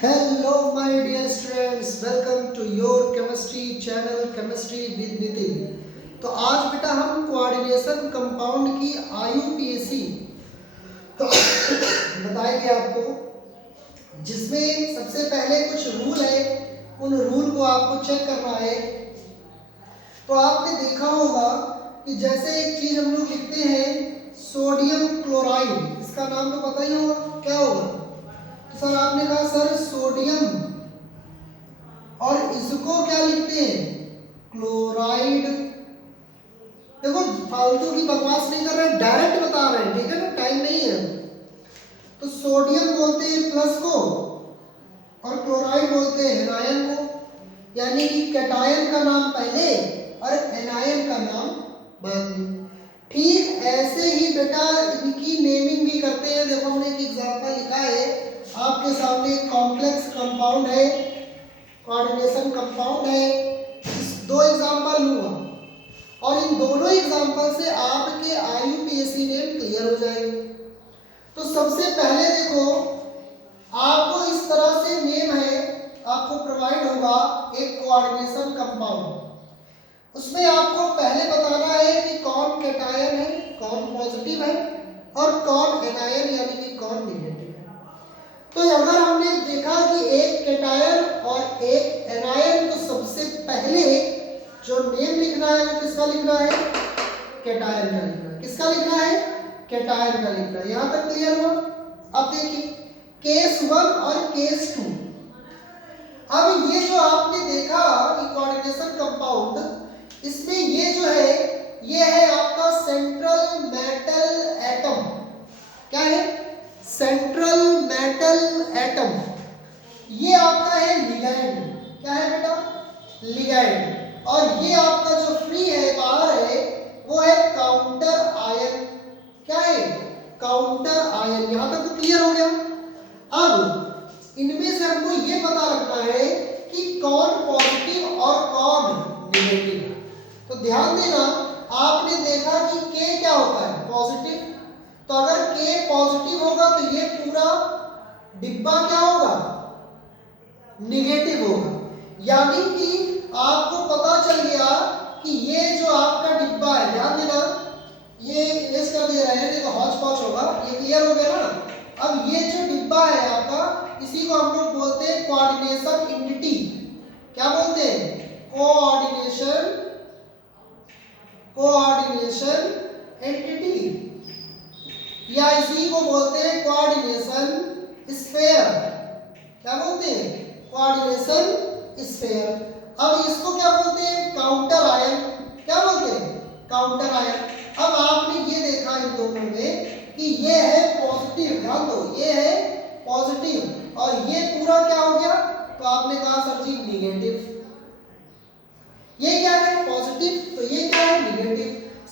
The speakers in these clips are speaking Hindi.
Hello, my dear students. Welcome to your chemistry channel, Chemistry with Nitin. तो आज बेटा हम कोऑर्डिनेशन कंपाउंड की IUPAC बताएंगे आपको, जिसमें सबसे पहले कुछ रूल है, उन रूल को आपको चेक करना है। तो आपने देखा होगा कि जैसे एक चीज हम लोग लिखते हैं सोडियम क्लोराइड, इसका नाम तो पता ही होगा, क्या होगा? तो सर आपने कहा सर सोडियम, और इसको क्या लिखते हैं? क्लोराइड। देखो फालतू की बकवास नहीं कर रहे हैं, डायरेक्ट बता रहे हैं, ठीक है ना, टाइम नहीं है। तो सोडियम बोलते हैं प्लस को और क्लोराइड बोलते हैं एनायन को, यानी कि कैटायन का नाम पहले और एनायन का नाम बाद में। ठीक ऐसे ही बेटा इनकी नेमिंग भी करते हैं। देखो हमने एक एग्जांपल लिखा है आपके सामने, कॉम्प्लेक्स कंपाउंड है, कोऑर्डिनेशन कंपाउंड है। दो एग्जांपल हुआ और इन दोनों एग्जांपल से आपके IUPAC नेम क्लियर हो जाएंगे। तो सबसे पहले देखो, आपको इस तरह से नेम है, आपको प्रोवाइड होगा एक कोऑर्डिनेशन कंपाउंड। उसमें आपको पहले बताना है कि कौन कैटायन है, कौन पॉजिटिव है और कौन एनायन यानी कि कौन नेगेटिव है। तो अगर हमने देखा कि एक कैटायन और एक एनायन, तो सबसे पहले जो नेम लिखना है वो किसका लिखना है? कैटायन का लिखना है। किसका लिखना है? कैटायन का लिखना है। यहां तक क्लियर हुआ? अब देखिए केस 1 और केस 2। अब ये जो आपने देखा कि कोऑर्डिनेशन कंपाउंड, इसमें ये जो है ये है आपका सेंट्रल मेटल एटम। क्या है? Central metal atom. ये आपका है लिगैंड। क्या है बेटा? लिगैंड। और ये आपका जो फ्री है, बाहर है, वो है काउंटर आयन। क्या है? Counter ion. यहां तक तो क्लियर हो गया। अब इनमें से हमको ये पता रखना है कि कौन पॉजिटिव और कौन नेगेटिव। तो ध्यान देना, आपने देखा कि K क्या होता है? पॉजिटिव। तो अगर K पॉजिटिव होगा तो ये पूरा डिब्बा क्या होगा? नेगेटिव होगा। यानी कि आपको पता चल गया कि ये जो आपका डिब्बा है, ध्यान देना, ये इरेज कर दे रहे हैं, नहीं तो हौच पौच होगा। ये क्लियर हो गया ना? अब ये जो डिब्बा है आपका, इसी को हम लोग बोलते हैं कोऑर्डिनेशन एंटिटी। क्या बोलते हैं? कोऑर्डिनेशन एंटिटी, या इसी को बोलते हैं कोऑर्डिनेशन स्फीयर। क्या बोलते हैं? Coordination sphere. अब इसको क्या बोलते हैं? Counter ion. क्या बोलते हैं? Counter ion. अब आपने ये देखा इन दोनों में कि ये है पॉजिटिव, ध्यान दो, ये है पॉजिटिव और ये पूरा क्या हो गया? तो आपने कहा सर जी नेगेटिव। ये क्या है? पॉजिटिव, तो ये क्या है? नेगेटिव।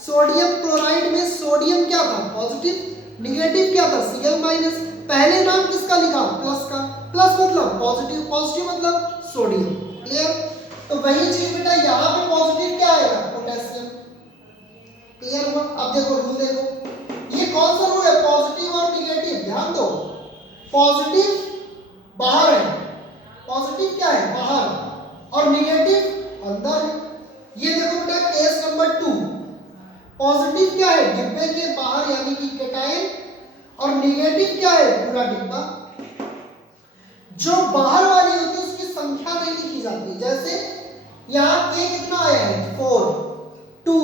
सोडियम क्लोराइड में सोडियम क्या था? पॉजिटिव। नेगेटिव क्या था? Cl minus. पहले नाम किसका लिखा? प्लस का। प्लस मतलब पॉजिटिव, पॉजिटिव मतलब सोडियम। क्लियर? तो वही चीज बेटा यहाँ पे पॉजिटिव क्या आएगा? पोटेशियम। क्लियर हुआ? अब देखो रूल देखो, ये कौन सा रूल है? पॉजिटिव और नेगेटिव। ध्यान दो, पॉजिटिव बाहर है, पॉजिटिव क्या है? बाहर, और नेगेटिव अंदर है। ये देखो बेटा केस नंबर 2, पॉजिटिव क्या है? डिब्बे के बाहर यानी कि कैटायन, और नेगेटिव क्या है? पूरा डिब्बा। जो बाहर वाली होती है उसकी संख्या नहीं लिखी जाती। जैसे यहाँ K कितना आया है? 4, 2,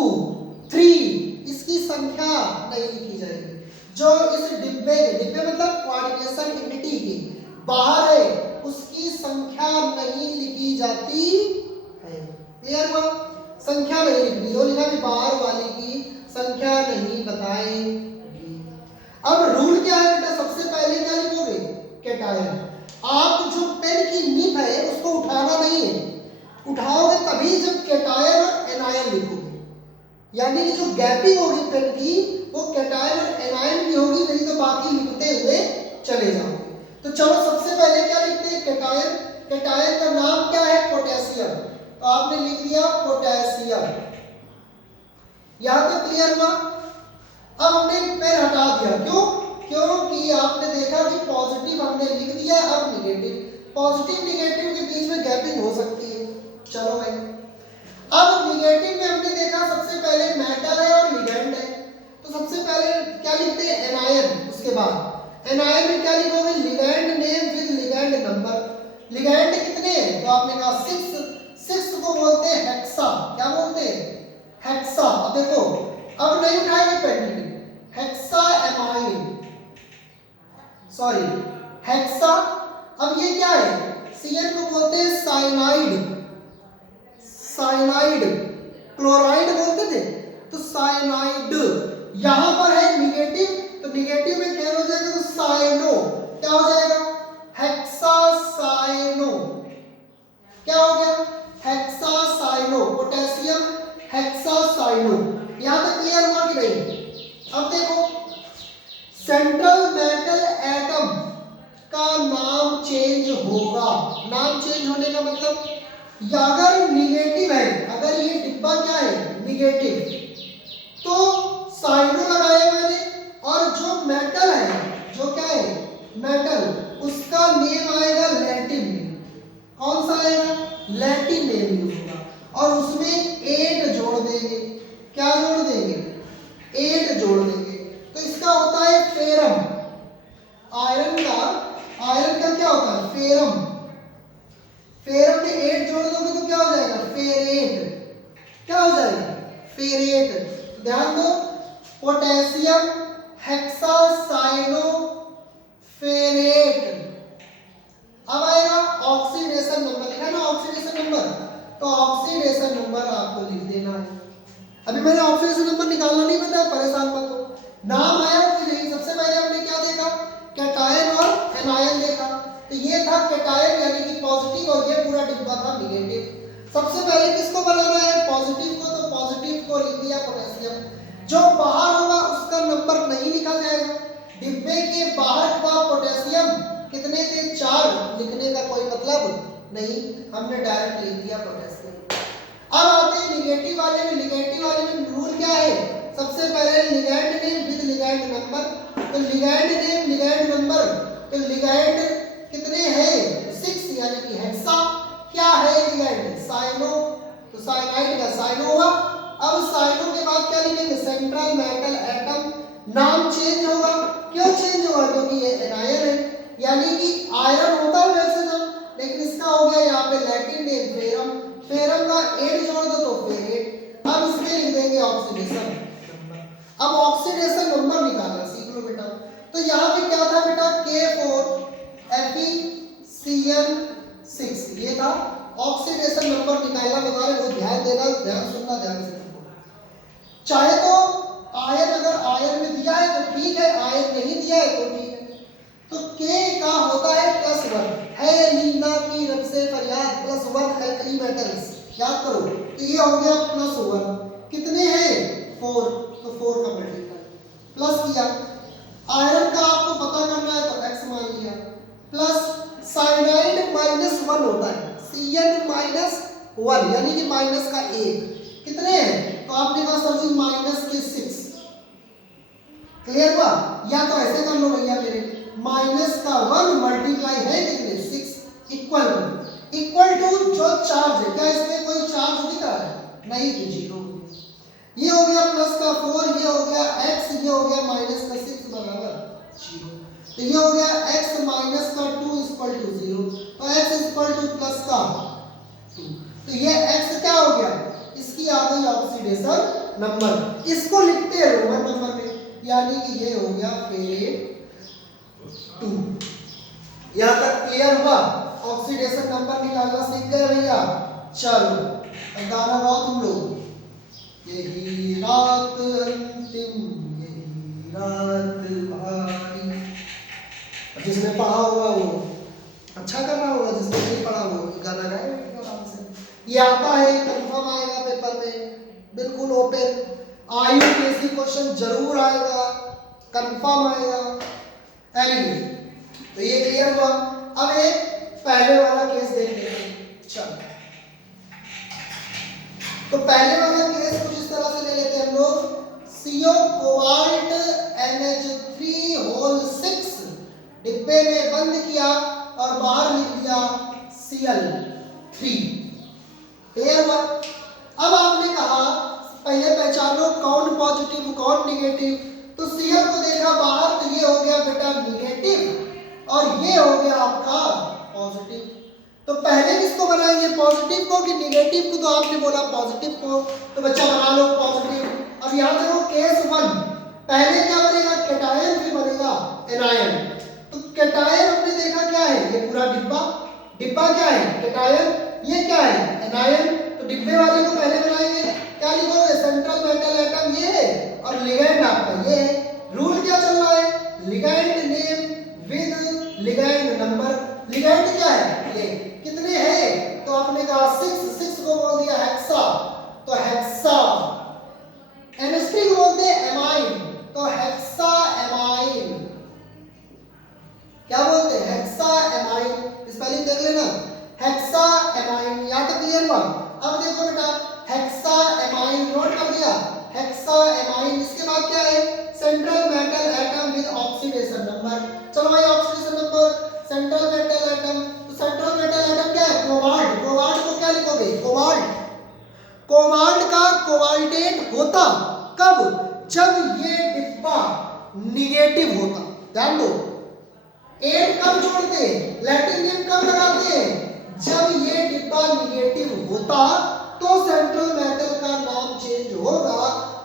3, इसकी संख्या नहीं लिखी जाएगी। जो इस डिब्बे मतलब कोऑर्डिनेशन एंटिटी की बाहर है, उसकी संख्या नहीं लिखी जाती है। क्लियर हुआ? संख्या नहीं लिखनी, जो लिखा कि बाहर वाली की संख्या नहीं बताएगी। अब रूल क्या है बेटा? सबसे पहले क्या लिखोगे? कैटायन। आप जो पेन की निब है उसको उठाना नहीं है, उठाओगे तभी जब कैटायन और एनायन लिखोगे। यानी कि जो गैपिंग होगी पेन की, वो कैटायन और एनायन की होगी, नहीं तो बाकी लिखते हुए चले जाओगे। तो चलो सबसे पहले क्या लिखते हैं? कैटायन। कैटायन का नाम क्या है? पोटेशियम। तो आपने लिख दिया पोटेशियम। यहां तक क्लियर हुआ? अब हमने पेन हटा दिया, क्यों? क्योंकि आपने देखा कि पॉजिटिव हमने लिख दिया, अब नेगेटिव। पॉजिटिव निगेटिव के बीच में गैपिंग हो सकती है। चलो भाई, अब निगेटिव में हमने देखा सबसे पहले मेटल है और लिगेंड है, तो सबसे पहले क्या लिखते हैं एनायन, उसके बाद एनायन में क्या लिखोगे ligand name with ligand number. Ligand कितने हैं, तो आपने कहा 6 को बोलते हैं हेक्सा। क्या बोलते हैं, हेक्सा। अब देखो, अब नहीं उठाएंगे painting, hexa amine, sorry hexa. अब ये क्या है, सीएन को बोलते हैं साइनाइड, साइनाइड क्लोराइड बोलते थे, तो साइनाइड। यहां पर है निगेटिव, तो निगेटिव में क्या हो जाएगा, तो साइनो, क्या हो जाएगा हेक्सासाइनो, क्या हो गया हेक्सासाइनो, पोटेशियम हेक्सासाइनो। यहां तक क्लियर हुआ कि नहीं। अब देखो, सेंट्रल मेटल एटम का नाम चेंज होगा। नाम चेंज होने का मतलब, या अगर निगेटिव है, अगर ये डिब्बा क्या है निगेटिव, तो साइनो लगाया मैंने, और जो मेटल है, जो क्या है मेटल, उसका नेम आएगा लैटिन नेम। कौन सा आएगा, लैटिन नेम यूज होगा, और उसमें 8 जोड़ देंगे। क्या जोड़ देंगे, 8 जोड़ देंगे, तो इसका होता है फेरम। आयरन का क्या होता है फेरम। फेरम में 8 जोड़ दोगे तो क्या हो जाएगा फेरेट, क्या हो जाएगा फेरेट। ध्यान दो, पोटेशियम हेक्सासाइनो फेरेट। अब आएगा ऑक्सीडेशन नंबर, लिखा ना ऑक्सीडेशन नंबर, तो ऑक्सीडेशन नंबर आपको लिख देना है। अभी मैंने ऑक्सीडेशन नंबर निकालना नहीं बताया, परेशान मत हो। नाम आया कि नहीं, सबसे पहले हमने क्या देखा, कैटायन और एनायन देखा, तो ये था कैटायन यानी कि पॉजिटिव, और ये पूरा डिब्बा था निगेटिव। सबसे पहले किसको बनाना है, पॉजिटिव को, तो पॉजिटिव को लिख दिया पोटेशियम। जो बाहर होगा उसका नंबर नहीं लिखा जाएगा। डिब्बे के बाहर का पोटेशियम कितने थे, 4, लिखने का कोई मतलब नहीं, हमने डायरेक्ट लिख दिया पोटेशियम। अब आते हैं निगेटिव वाले में। निगेटिव वाले में रूल क्या है, सबसे पहले ligand name with ligand number, तो लिगैंड नेम लिगैंड नंबर, तो लिगैंड कितने हैं 6, यानी कि हेक्सा। क्या है लिगैंड साइनो, तो साइनाइड का साइनो हुआ। अब साइनो के बाद क्या लिखेंगे सेंट्रल मेटल एटम। नाम चेंज होगा, क्यों चेंज होगा, क्योंकि ये एनायन है, यानी कि आयरन होता है वैसे नाम, लेकिन इसका हो गया यहाँ पे लैटिन नेम फेरम। फेरम का 8 जोड़ दो तो फेरेट। अब इसमें लिख देंगे ऑक्सीडेशन नंबर। अब ऑक्सीडेशन नंबर निकालना सीख लो बेटा। तो यहाँ पे क्या था बेटा K4 FeCN6, ये था ऑक्सीडेशन नंबर निकालना बता रहे, वो ध्यान देना, ध्यान सुनना, ध्यान से। चाहे तो आयन, अगर आयन में दिया है तो ठीक है, आयन नहीं दिया है तो ठीक है। तो K का होता है +1, है नीना की रब से फरियाद, +1 एल्कली मेटल्स, याद करो। तो ये हो गया +1, कितने हैं 4, तो 4 का मल्टीप्लाई प्लस किया। आयरन का आपको पता करना है तो x मान लिया, प्लस साइनाइड -1 होता है, Cn-1 यानी कि माइनस का 1, कितने हैं, तो आपने कहा सर जी -6। क्लियर हुआ, या तो ऐसे कर लो भैया मेरे, -1 मल्टीप्लाई है कितने 6 इक्वल टू जो चार्ज है, क्या इसमें कोई चार्ज दिख रहा है, नहीं, तो 0। ये हो गया +4, ये हो गया x, ये हो गया -6 बराबर 0। तो ये हो गया x -2 = 0, तो x +2, तो ये x क्या हो गया, इसकी आ गई ऑक्सीडेशन नंबर। इसको लिखते हैं रोमन नंबर में, यानी कि ये हो गया Fe2। यहां तक क्लियर हुआ, ऑक्सीडेशन नंबर निकालना सीख गए भैया। चलो गाना गाओ तुम लोग, यही रात अंतिम, यही रात भारी। जिसने पढ़ा होगा वो अच्छा कर रहा होगा, जिसने नहीं पढ़ा वो गाना गाएगा आराम से। ये आता है, कंफर्म आएगा पेपर में, बिल्कुल ओपन। IUPAC क्वेश्चन जरूर आएगा, कंफर्म आएगा। एनीवे, तो ये क्लियर हुआ। अब एक पहले वाला केस देख लेते हैं। चलो, तो पहले वाला केस कुछ इस तरह से ले लेते हैं हम लोग। CO कोबाल्ट NH3 होल 6 डिब्बे में बंद किया और बाहर लिख दिया Cl3। क्लियर हुआ? अब आपने कहा पहले पहचानो कौन पॉजिटिव कौन निगेटिव, तो Cl को देखा बाहर तो ये हो गया बेटा निगेटिव और ये हो गया आपका पॉजिटिव। तो पहले किसको बनाएंगे, पॉजिटिव को कि निगेटिव को? तो आपने बोला पॉजिटिव को, तो बच्चा बना लो पॉजिटिव। अब यहाँ देखो केस 1, पहले क्या बनेगा कैटायन, फिर बनेगा एनायन। तो कैटायन हमने देखा क्या है, ये पूरा डिब्बा, डिब्बा क्या है कैटायन, ये क्या है एनायन। तो डिब्बे वाले को पहले बनाएंगे, क्या लिखोगे सेंट्रल मेटल एटम ये है और लिगैंड आपका ये है। रूल क्या चल रहा है, ligand name with ligand number. Ligand क्या है ये, कितने हैं, तो आपने कहा 6 को बोल दिया हेक्सा, तो हेक्सा। NH3 को बोलते हैं एमाइन, तो हेक्सा एमाइन। क्या बोलते हैं, हेक्सा एमाइन। स्पेलिंग देख लेना, हेक्सा एमाइन। यहाँ तक क्लियर हुआ? अब देखो बेटा हेक्सा एमाइन नोट कर दिया, हेक्सा एमाइन। इसके बाद क्या है, central metal atom with oxidation number. चलो भाई oxidation number central metal atom, तो सेंट्रल मेटल एटम क्या है कोबाल्ट। कोबाल्ट को क्या लिखोगे कोबाल्ट। कोबाल्ट का कोबाल्टेट होता कब, जब ये डिब्बा निगेटिव होता। ध्यान दो, 8 कब जोड़ते हैं, लैटिन नेम कब लगाते हैं, जब ये डिब्बा निगेटिव होता तो सेंट्रल मेटल का नाम चेंज होगा,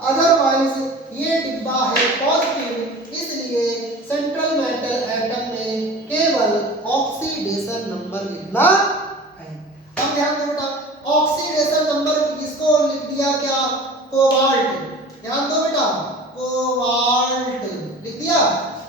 अदरवाइज ये डिब्बा है पॉजिटिव, इसलिए सेंट्रल मेटल एटम में केवल ऑक्सीडेशन नंबर लिखना है। अब ध्यान दो बेटा, ऑक्सीडेशन नंबर किसको लिख दिया, क्या कोबाल्ट। ध्यान दो बेटा कोबाल्ट लिख दिया।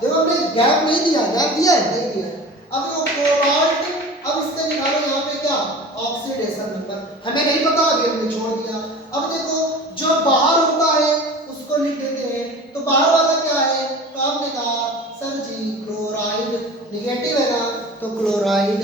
देखो हमने गैप नहीं दिया, गैप दिया है नहीं दिया। अब वो कोबाल्ट, अब इसका निकालो यहाँ पे क्या ऑक्सीडेशन नंबर, हमें नहीं पता अभी हमने छोड़ दिया। अब देखो जो बाहर होता है उसको लिख देते हैं, तो बाहर वाला क्या है, तो आपने कहा सर जी क्लोराइड, निगेटिव है ना तो क्लोराइड।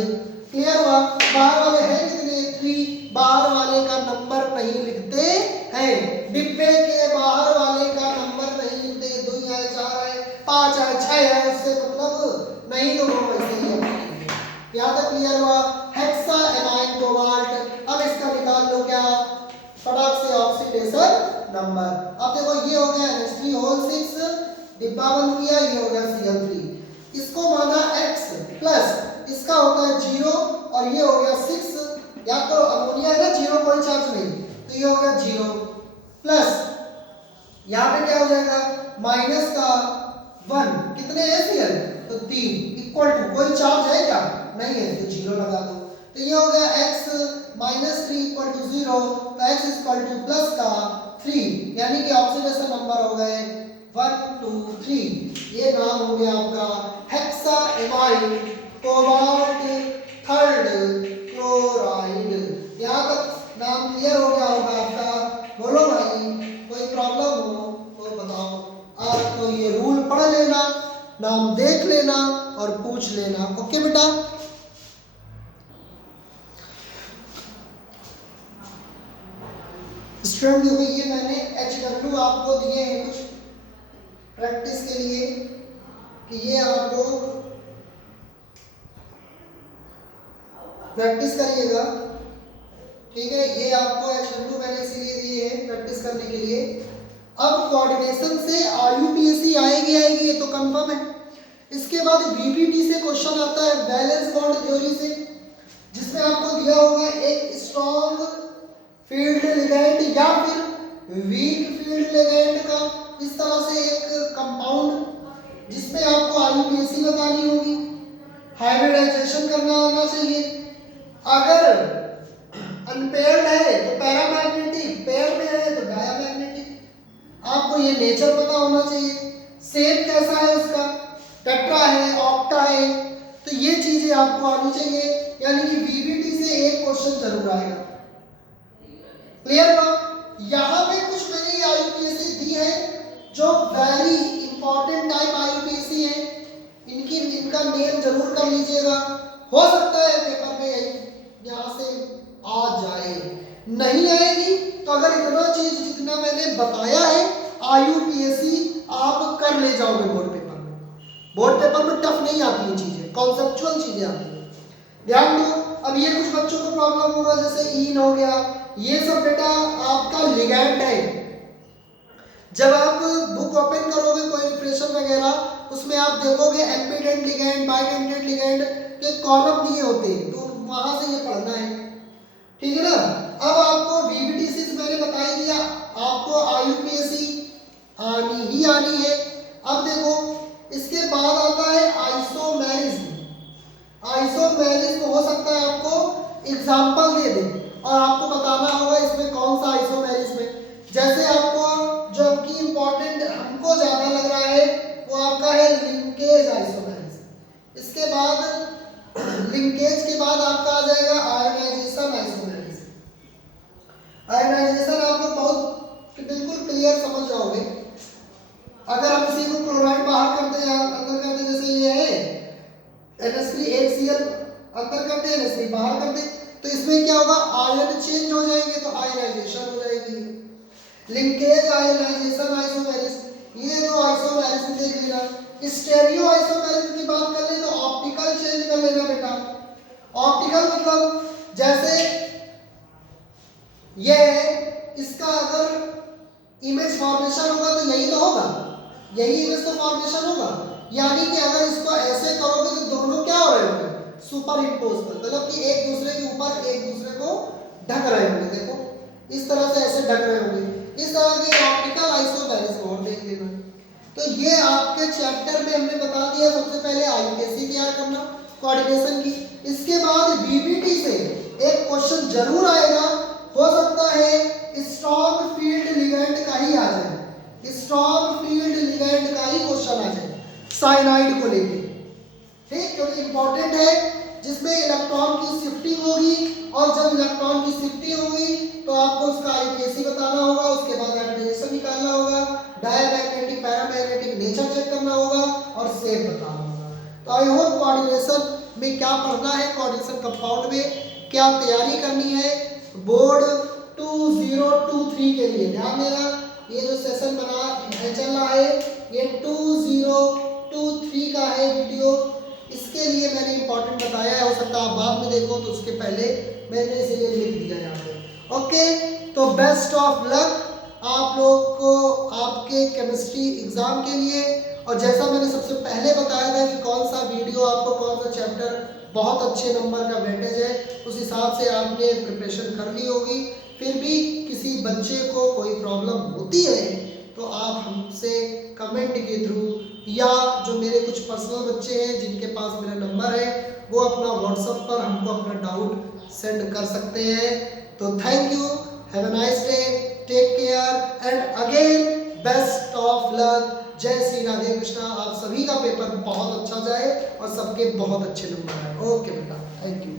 क्लियर हुआ? बाहर वाले हैं कितने 3, बाहर वाले का नंबर नहीं लिखते हैं, डिब्बे के बाहर वाले का नंबर नहीं लिखते, 2 है 4 है 5 है 6 है, उससे मतलब नहीं, तो वो वैसे ही है। यहाँ तक क्लियर हुआ? Hexa amine cobalt. अब इसका निकाल लो क्या फटाक से ऑक्सीडेशन नंबर। अब देखो ये हो गया NH3 डिब्बा बंद किया, ये हो गया Cl3। इसको माना X प्लस इसका होता है 0 और ये हो गया 6, या तो अमोनिया है ना 0 कोई चार्ज नहीं, तो ये हो गया 0 प्लस यहाँ पे क्या हो जाएगा माइनस का 1, कितने है Cl तो 3 इक्वल टू कोई चार्ज है क्या नहीं है, तो 0 लगा दो। तो ये हो गया x - 3 इक्वल टू 0, तो x इक्वल टू प्लस का 3, यानी कि ऑक्सीडेशन नंबर हो गए 1 2 3। ये नाम हो गया आपका hexa amine cobalt third chloride. यहाँ तक नाम क्लियर हो गया होगा आपका। बोलो भाई कोई प्रॉब्लम हो तो बताओ। आपको ये रूल पढ़ लेना, नाम देख लेना और पूछ लेना। ओके बेटा, स्टूडेंट देखो ये मैंने HW आपको दिए हैं कुछ प्रैक्टिस के लिए कि ये आपको प्रैक्टिस करिएगा, ठीक है। ये आपको HW मैंने इसीलिए दिए हैं प्रैक्टिस करने के लिए। अब कोऑर्डिनेशन से IUPAC आएगी आएगी, ये तो कंफर्म है। इसके बाद VBT से क्वेश्चन आता है बैलेंस बॉन्ड थ्योरी से, जिसमें आपको दिया होगा एक स्ट्रॉन्ग फील्ड लिगैंड या फिर वीक फील्ड लिगैंड का इस तरह से एक कंपाउंड, जिसमें आपको IUPAC बतानी होगी, हाइब्रिडाइजेशन करना आना चाहिए। अगर अनपेयर्ड है तो पैरामैग्नेटिक, पेयर में है तो डायामैग्नेटिक। आपको ये नेचर पता होना चाहिए, शेप कैसा है उसका, टेट्रा है ऑक्टा है, तो ये चीजें आपको आनी चाहिए। यानी कि VBT से एक क्वेश्चन जरूर आएगा। क्लियर हुआ? यहाँ पे कुछ मैंने IUPAC दी है जो वेरी इंपॉर्टेंट टाइप IUPAC है, इनका नेम जरूर कर लीजिएगा। हो सकता है पेपर में यहाँ से आ जाए, नहीं आएगी तो अगर इतना चीज जितना मैंने बताया है IUPAC आप कर ले जाओगे बोर्ड पेपर में। बोर्ड पेपर में टफ नहीं आती है चीजें, कॉन्सेप्चुअल चीजें आती हैं। ध्यान दो। अब ये कुछ बच्चों को प्रॉब्लम होगा, जैसे ईन हो गया, ये सब बेटा आपका लिगैंड है। जब आप बुक ओपन करोगे कोई रिफ्रेशर वगैरह, उसमें आप देखोगे एम्बिडेंट लिगैंड, बाइडेंटेड लिगैंड के कॉलम दिए होते हैं, तो वहां से ये पढ़ना है, ठीक है ना। अब आपको वीबीटीसी मैंने बता ही दिया, आपको आईयूपीएसी आनी ही आनी है। अब देखो इसके बाद आता है आइसोमेरिज्म। आइसोमेरिज्म हो सकता है आपको एग्जांपल दे दे और आपको बताना होगा इसमें कौन सा आइसोमेरिज्म है। जैसे आपको जो कि इंपॉर्टेंट हमको ज्यादा लग रहा है वो आपका है लिंकेज आइसोमेरिज्म। इसके बाद लिंकेज के बाद आपका आ जाएगा आयोनाइजेशन आइसोमेरिज्म। आयोनाइजेशन आप लोग बहुत बिल्कुल क्लियर समझ जाओगे। अगर हम इसी को क्लोराइड बाहर करते हैं अंदर करते हैं, जैसे ये है NH3 HCl अंदर करते हैं, NH3 बाहर करते हैं, तो इसमें क्या होगा, आयन चेंज हो जाएंगे तो आयनाइजेशन हो जाएगी। लिंकेज आयनाइजेशन आइसोमेरिज्म, ये जो आइसोमेरिज्म देख लेना। स्टेरियो आइसोमेरिज्म की बात कर ले तो ऑप्टिकल चेंज कर लेना बेटा। ऑप्टिकल मतलब जैसे ये इसका अगर इमेज फॉर्मेशन होगा तो यही तो होगा, यही इमेज तो फॉर्मेशन होगा। यानी कि अगर इसको ऐसे करोगे तो दोनों क्या हो रहे होंगे, सुपर इम्पोज, मतलब कि एक दूसरे के ऊपर एक दूसरे को ढक रहे होंगे। देखो इस तरह से ऐसे ढक रहे होंगे, इस तरह के ऑप्टिकल आइसोमेरिज्म। और देख लेना, तो ये आपके चैप्टर में हमने बता दिया सबसे पहले आईयूपीएसी तैयार करना कोऑर्डिनेशन की। इसके बाद बीबीटी से एक क्वेश्चन जरूर आएगा, हो सकता है स्ट्रॉन्ग फील्ड लिगैंड का ही आ जाए, स्ट्रॉन्ग फील्ड लिगैंड का ही क्वेश्चन आ जाए साइनाइड को लेके, ठीक, क्योंकि इंपॉर्टेंट है, जिसमें इलेक्ट्रॉन की शिफ्टिंग होगी, और जब इलेक्ट्रॉन की शिफ्टिंग होगी तो आपको उसका आईयूपीएसी बताना होगा, उसके बाद आयोनाइजेशन निकालना होगा, डायमैग्नेटिक पैरामैग्नेटिक नेचर चेक करना होगा और शेप बताना होगा। तो आई होप कोऑर्डिनेशन में क्या पढ़ना है, कोऑर्डिनेशन कंपाउंड में क्या तैयारी करनी है बोर्ड 2023 के लिए ध्यान देना। ये जो सेशन बना चल रहा है ये 2023 का है वीडियो, इसके लिए मैंने इंपॉर्टेंट बताया है, हो सकता है आप बाद में देखो तो उसके पहले मैंने इसीलिए लिख दिया यहाँ पे। ओके, तो बेस्ट ऑफ लक आप लोग को आपके केमिस्ट्री एग्जाम के लिए। और जैसा मैंने सबसे पहले बताया था कि कौन सा वीडियो आपको कौन सा चैप्टर बहुत अच्छे नंबर का वेटेज है, उस हिसाब से आपने प्रिपरेशन कर ली होगी। फिर भी किसी बच्चे को कोई प्रॉब्लम होती है तो आप हमसे कमेंट के थ्रू या जो मेरे कुछ पर्सनल बच्चे हैं जिनके पास मेरा नंबर है वो अपना व्हाट्सएप पर हमको अपना डाउट सेंड कर सकते हैं। तो thank you, have a nice day, take care and again best of luck. जय श्री राधे कृष्णा। आप सभी का पेपर बहुत अच्छा जाए और सबके बहुत अच्छे नंबर आए। ओके बेटा, थैंक यू।